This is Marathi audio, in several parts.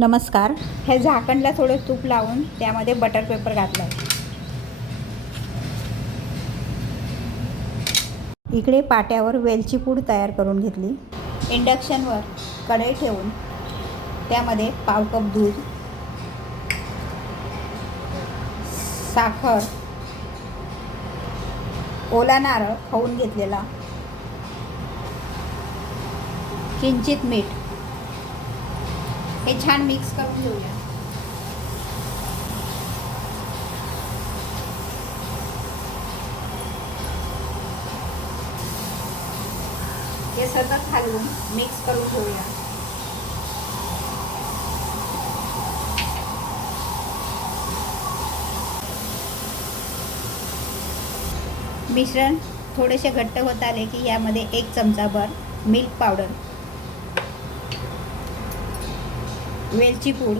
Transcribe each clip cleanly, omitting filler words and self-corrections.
नमस्कार. हे झाकणला थोडं तूप लावून त्यामध्ये बटर पेपर घातला आहे. इकडे पाट्यावर वेलची पूड तयार करून घेतली. इंडक्शनवर कढई ठेवून त्यामध्ये पाव कप दूध, साखर, ओला नारळ खवून घेतलेला, किंचित मीठ हे छान मिक्स करून घेऊया. हे सतत हलवून मिक्स करून घेऊया. मिश्रण थोडेसे घट्ट होत आले की यामध्ये 1 चमचाभर मिल्क पावडर, वेलची पूड,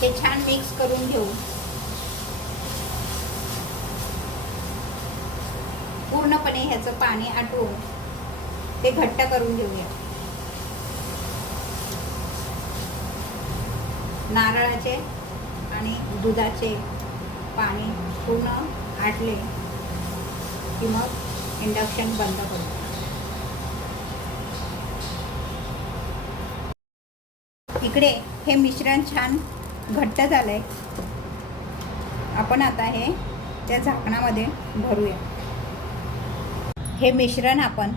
हे छान मिक्स करून घेऊ. पूर्णपणे ह्याचं पाणी आटवून ते घट्ट करून घेऊया. नारळाचे आणि दुधाचे पाणी पूर्ण आटले की मग इंडक्शन बंद करू. इकडे हे मिश्रण छान घट्ट झालंय. आपण आता हे त्या झाकणामध्ये भरूया. हे मिश्रण आपण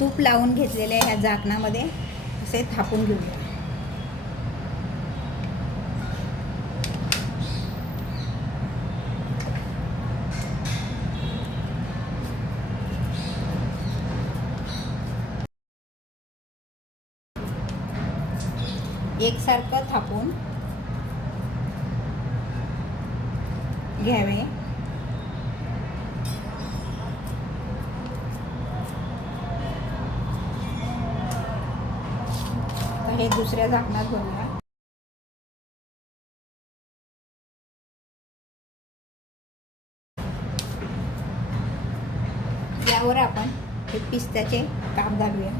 तूप लावून घेतलेल्या ह्या झाकणामध्ये असे थापून घेऊया. एकसारखं थापून घ्यावे. हे दुसऱ्या झाकणात भरूया. यावर आपण हे पिस्त्याचे काप घालूया.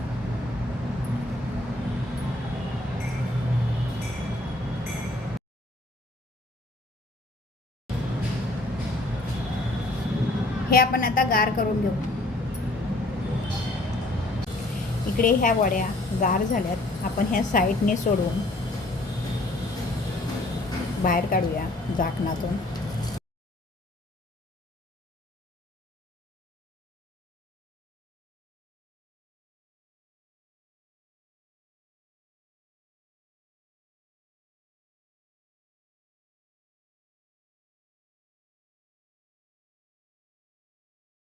हे आपण आता गार करून घेऊ. इकडे ह्या वड्या गार झाल्यात. आपण ह्या साईडने सोडून बाहेर काढूया झाकणातून.